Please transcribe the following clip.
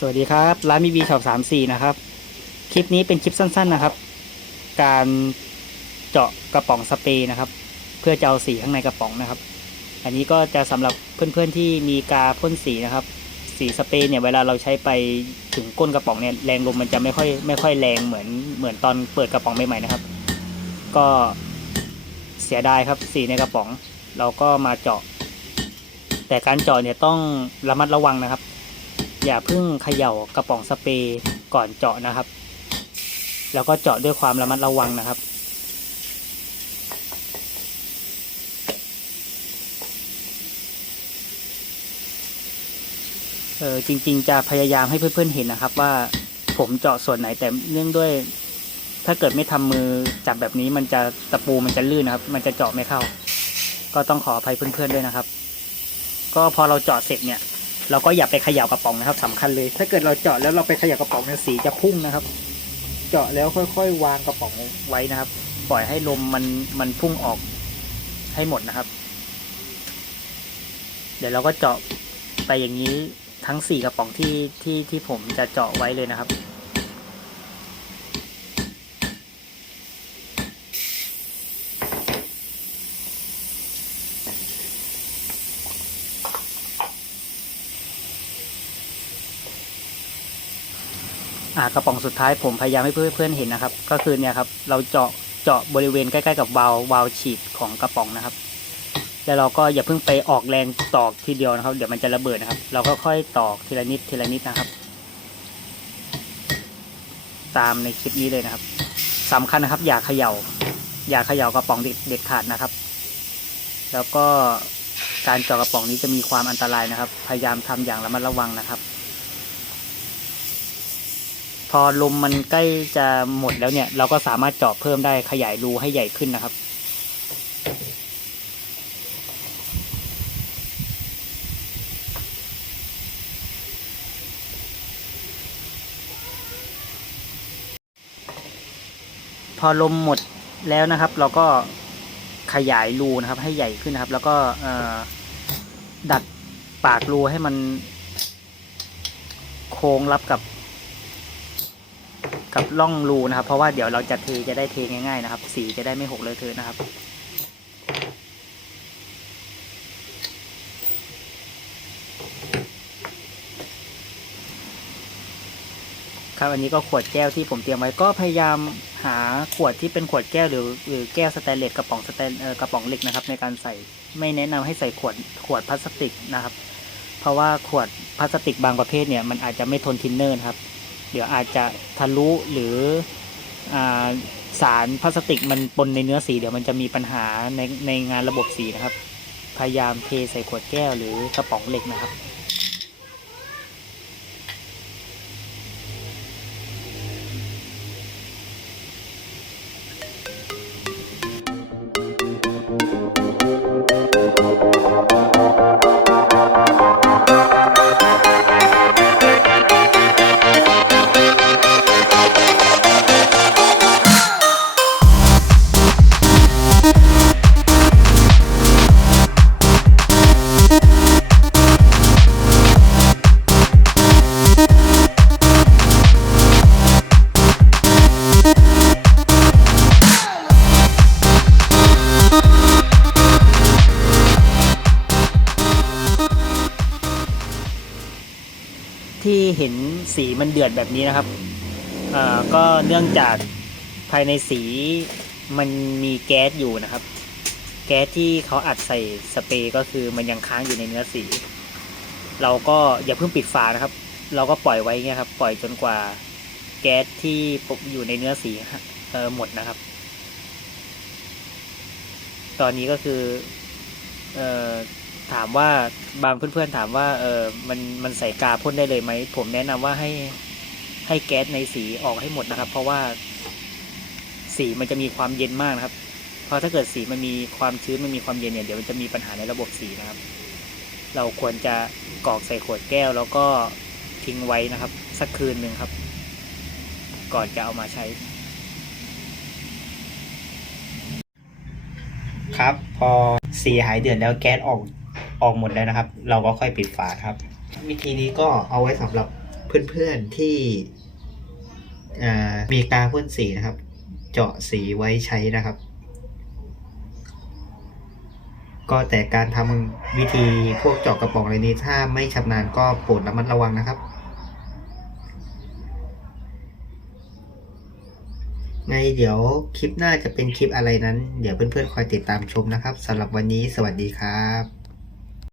สวัสดีครับร้านมีบีช็อปสามสี่นะครับ คลิปนี้เป็นคลิปสั้น ๆนะครับ การเจาะกระป๋องสเปรย์นะครับ เพื่อจะเอาสีข้างในกระป๋องนะครับ อันนี้ก็จะสำหรับเพื่อนๆที่มีกาพ่นสีนะครับ สีสเปรย์เนี่ยเวลาเราใช้ไปถึงก้นกระป๋องเนี่ยแรงลมมันจะไม่ค่อยไม่ค่อยแรงเหมือนเหมือนตอนเปิดกระป๋องใหม่ๆนะครับ ก็เสียดายครับสีในกระป๋อง เราก็มาเจาะ แต่การเจาะเนี่ยต้องระมัดระวังนะครับ อย่าเพิ่งเขย่ากระป๋องสเปรย์ก่อนเจาะนะครับ แล้วก็เจาะด้วยความระมัดระวังนะครับ เออจริง ๆ จะพยายามให้เพื่อนๆเห็นนะครับ ว่าผมเจาะส่วนไหนแต่เนื่องด้วย ถ้าเกิดไม่ทำมือจับแบบนี้มันจะตะปูมันจะลื่นนะครับ มันจะเจาะไม่เข้า ก็ต้องขออภัยเพื่อนๆด้วยนะครับ ก็พอเราเจาะเสร็จเนี่ย เราก็อย่าไปเขย่ากระป๋องนะครับสำคัญเลย ถ้าเกิดเราเจาะแล้วเราไปเขย่ากระป๋องเนี่ยสีจะพุ่งนะครับ เจาะแล้วค่อยๆ วางกระป๋องไว้นะครับ ปล่อยให้ลมมันมันพุ่งออกให้หมดนะครับ เดี๋ยวเราก็เจาะไปอย่างนี้ทั้งสี่กระป๋องที่ที่ที่ผมจะเจาะไว้เลยนะครับ อ่ากระป๋องสุดท้ายผมพยายามให้เพื่อนๆเห็นนะครับ ก็คือเนี่ยครับเราเจาะเจาะบริเวณใกล้ๆกับวาล์ววาล์วฉีดของกระป๋องนะครับ แล้วเราก็อย่าเพิ่งไปออกแรงตอกทีเดียวนะครับ เดี๋ยวมันจะระเบิดนะครับ เราก็ค่อยตอกทีละนิดทีละนิดนะครับ ตามในคลิปนี้เลยนะครับสำคัญนะครับ อย่าเขย่า อย่าเขย่ากระป๋องเด็ดขาดนะครับ แล้วก็การเจาะกระป๋องนี้จะมีความอันตรายนะครับ พยายามทำอย่างระมัดระวังนะครับ พอลมมันใกล้จะหมดแล้วเนี่ย เราก็สามารถเจาะเพิ่มได้ขยายรูให้ใหญ่ขึ้นนะครับ พอลมหมดแล้วนะครับ เราก็ขยายรูนะครับ ให้ใหญ่ขึ้นนะครับ แล้วก็ดัดปากรูให้มันโค้งรับกับ กับร่องรูนะครับ เพราะว่าเดี๋ยวเราจะเทจะได้เทง่ายๆนะครับ สีจะได้ไม่หกเลยเทอะนะครับครับอันนี้ก็ขวดแก้วที่ผมเตรียมไว้ก็พยายามหาขวดที่เป็นขวดแก้วหรือหรือแก้วสแตนเลสกระป๋องสแตนกระป๋องเหล็กนะครับ ในการใส่ไม่แนะนำให้ใส่ขวดขวดพลาสติกนะครับ เพราะว่าขวดพลาสติกบางประเภทเนี่ยมันอาจจะไม่ทนทินเนอร์ครับ เดี๋ยวอาจจะทะลุหรืออสารพลาสติกมันปนในเนื้อสี เดี๋ยวมันจะมีปัญหาในในงานระบบสีนะครับ พยายามเทใส่ขวดแก้วหรือกระป๋องเหล็กนะครับ ที่เห็นสีมันเดือดแบบนี้นะครับก็เนื่องจากภายในสีมันมีแก๊สอยู่นะครับ แก๊สที่เขาอัดใส่สเปรย์ก็คือมันยังค้างอยู่ในเนื้อสี เราก็อย่าเพิ่งปิดฝานะครับ เราก็ปล่อยไว้เงี้ยครับ ปล่อยจนกว่าแก๊สที่อยู่ในเนื้อสีออหมดนะครับ ตอนนี้ก็คืออ ถามว่าบางเพื่อนๆถามว่าเออมันมันใส่กาพ่นได้เลยไหม ผมแนะนำว่าให้ให้แก๊สในสีออกให้หมดนะครับ เพราะว่าสีมันจะมีความเย็นมากนะครับ เพราะถ้าเกิดสีมันมีความชื้นมันมีความเย็นเนี่ยเดี๋ยวมันจะมีปัญหาในระบบสีนะครับ เราควรจะกรอกใส่ขวดแก้ว แล้วก็ทิ้งไว้นะครับ สักคืนหนึ่งครับ ก่อนจะเอามาใช้ ครับ พอสีหายเดือดแล้วแก๊สออก ออกหมดแล้วนะครับ เราก็ค่อยปิดฝาครับ วิธีนี้ก็เอาไว้สำหรับเพื่อนๆที่เอ่มีกาพ่นสีนะครับ เจาะสีไว้ใช้นะครับ ก็แต่การทำวิธีพวกเจาะกระป๋องอะไรนี้ ถ้าไม่ชำนาญก็โปรดระมัดระวังนะครับไงเดี๋ยวคลิปหน้าจะเป็นคลิปอะไรนั้น เดี๋ยวเพื่อนๆคอยติดตามชมนะครับสำหรับวันนี้สวัสดีครับ